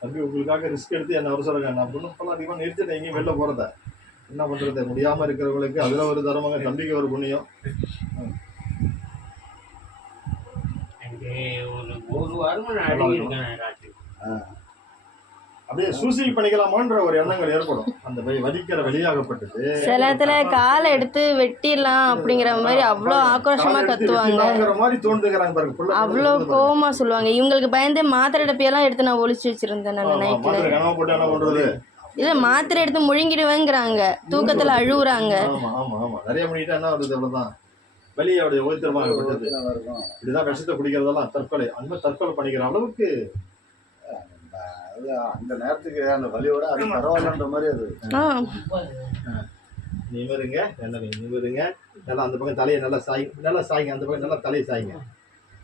தம்பி உங்களுக்காக ரிஸ்க் எடுத்து என்ன வர சொல்லுங்க. நான் பொண்ணு அதிகமாக நிறுத்திட்டேன் எங்கேயும் வெளில போகிறத. என்ன பண்ணுறது, முடியாமல் இருக்கிறவங்களுக்கு அதில் ஒரு தர்மங்க, தம்பிக்கு ஒரு புண்ணியம். ஒரு வாரமா நான் அழுகிருக்கேன் ராத்திரி. அப்படியே சூசைட் பண்ணிக்கலாமான்ற ஒரு எண்ணங்கள் ஏற்படும். அந்த வலிக்கிற வெளியாகப்பட்டது சில இடத்துல காலை எடுத்து வெட்டிடலாம் அப்படிங்கிற மாதிரி அவ்வளோ ஆக்ரோஷமா கத்துவாங்க. மாதிரி தோன்றுகிறாங்க பாருங்க. அவ்வளோ கோவமா சொல்லுவாங்க. இவங்களுக்கு பயந்து மாத்திரை டப்பியெல்லாம் எடுத்து நான் ஒளிச்சு வச்சிருந்தேன் நான் நைட்ல. போட்டு என்ன பண்றது, இல்ல மாத்திரை எடுத்து முழுங்கிடுவேங்கிறாங்க, தூக்கத்துல அழுகுறாங்க. ஆமா ஆமா ஆமா, நிறைய பண்ணிட்டா என்ன வருது, அவ்வளவுதான் வெளியோடைய ஓய்த்திரமாகப்பட்டது. இப்படிதான் விஷத்தை குடிக்கிறதெல்லாம் தற்கொலை. அந்த தற்கொலை பண்ணிக்கிற அளவுக்கு அந்த நேரத்துக்கு அந்த வலியோட அது பரவாயில்லன்ற மாதிரி அது. நிமிருங்க, என்ன நிமிருங்க, நல்லா அந்த பக்கம் தலையை நல்லா நல்லா சாய்ங்க, அந்த பக்கம் நல்லா தலையை சாய்ங்க,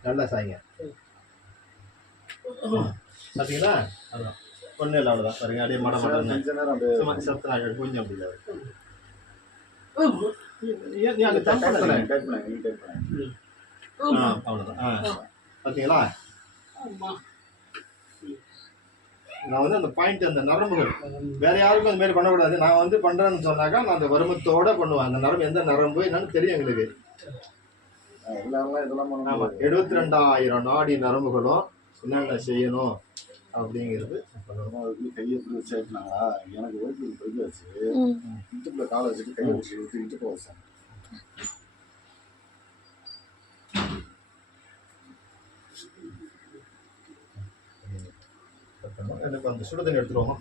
நல்லா சாய்ங்க. பார்த்தீங்களா, அதான் ஒன்றும் இல்லை, அவ்வளோதான் பாருங்க. அப்படியே மட மடம் சத்தனாக கொஞ்சம் அப்படி இல்லை. அவ்வளோதான். பார்த்தீங்களா, நான் வந்து அந்த பாயிண்ட், அந்த நரம்புகள் வேற யாருக்கும் அந்த மாதிரி பண்ணக்கூடாது. நான் வந்து பண்றேன்னு சொன்னாக்கா நான் அந்த வருமத்தோட பண்ணுவேன். அந்த நரம்பு எந்த நரம்பு என்னன்னு தெரியும் எங்களுக்கு. 72,000 நாடி நரம்புகளும் என்னென்ன செய்யணும் அப்படிங்கிறது கையை எப்படி வச்சாங்களா, எனக்கு ஒய்ஃபு போய் வச்சு இட்டுக்குள்ள காலை வச்சுட்டு கையை வச்சு இட்டு போச்சேன். எனக்கு அந்த சுடுதண்ணி எடுத்துருவோமா.